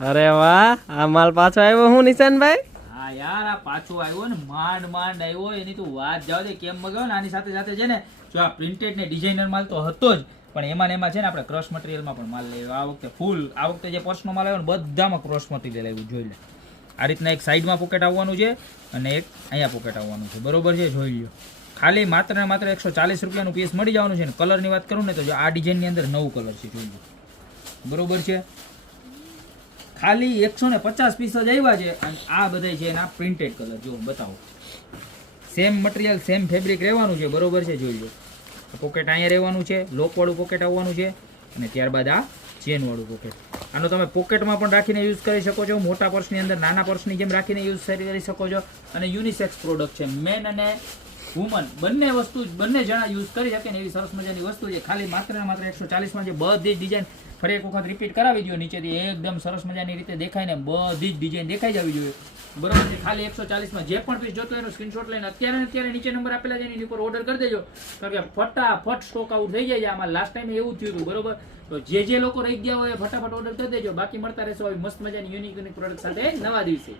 અરે વાહ, આ માલ પાછો આવ્યો હું નિશાનભાઈ? હા યાર, આ પાછો આવ્યો ને, માંડ આવ્યો. એની તું વાત જાવ દે, કેમ મગાવ્યો ને. આની સાથે સાથે છે ને, જો આ પ્રિન્ટેડ ને ડિઝાઇનર માલ તો હતો જ, પણ એમાં ને એમાં છે ને આપણે ક્રોસ મટીરિયલમાં પણ માલ લેવો. આ વખતે ફૂલ, આ વખતે જે પર્સનો માલ આવ્યો ને બધામાં ક્રોસ મટીરિયલ આવ્યું. જોઈ લે, આ રીતના એક સાઈડમાં પોકેટ આવવાનું છે અને એક અહીંયા પોકેટ આવવાનું છે. બરોબર છે, જોઈ લ્યો. ખાલી માત્ર ને માત્ર 140 રૂપિયાનું પીસ મળી જવાનું છે. ને કલરની વાત કરું ને તો જો આ ડિઝાઇનની અંદર 9 કલર છે. જોઈ લો, બરોબર છે. ખાલી 150 પીસ જ આવ્યા છે અને આ બધા છે એના પ્રિન્ટેડ કલર. જો બતાવો, સેમ મટીરિયલ સેમ ફેબ્રિક રહેવાનું છે. બરોબર છે, જોઈ લો. પોકેટ અહીંયા રહેવાનું છે, લોક વાળું પોકેટ આવવાનું છે અને ત્યારબાદ આ ચેન વાળું પોકેટ. આનો તમે પોકેટમાં પણ રાખીને યુઝ કરી શકો છો, મોટા પર્સની અંદર નાના પર્સની જેમ રાખીને યુઝ કરી શકો છો. અને યુનિસેક્સ પ્રોડક્ટ છે, મેન અને વુમન બંને વસ્તુ, બંને જણા યુઝ કરી શકે ને એવી સરસ મજાની વસ્તુ છે. ખાલી માત્ર ને માત્ર 140માં છે. બધી જ ડિઝાઇન ફરી એક વખત રિપીટ કરાવી દો નીચેથી, એકદમ સરસ મજાની રીતે દેખાય ને બધી જ ડિઝાઇન દેખાઈ જવી જોઈએ. બરોબર છે. ખાલી 140માં જે પણ પીસ જોતો એનો સ્ક્રીનશોટ લઈને અત્યારે નીચે નંબર આપેલા છે એની ઉપર ઓર્ડર કરી દેજો, કારણ કે ફટાફટ સ્ટોક આઉટ થઈ જાય છે. આમાં લાસ્ટ ટાઈમ એવું થયું હતું. બરોબર, તો જે લોકો રહી ગયા હોય ફટાફટ ઓર્ડર કરી દેજો. બાકી મળતા રહેશો આવી મસ્ત મજાની યુનિક પ્રોડક્ટ સાથે નવા દિવસે.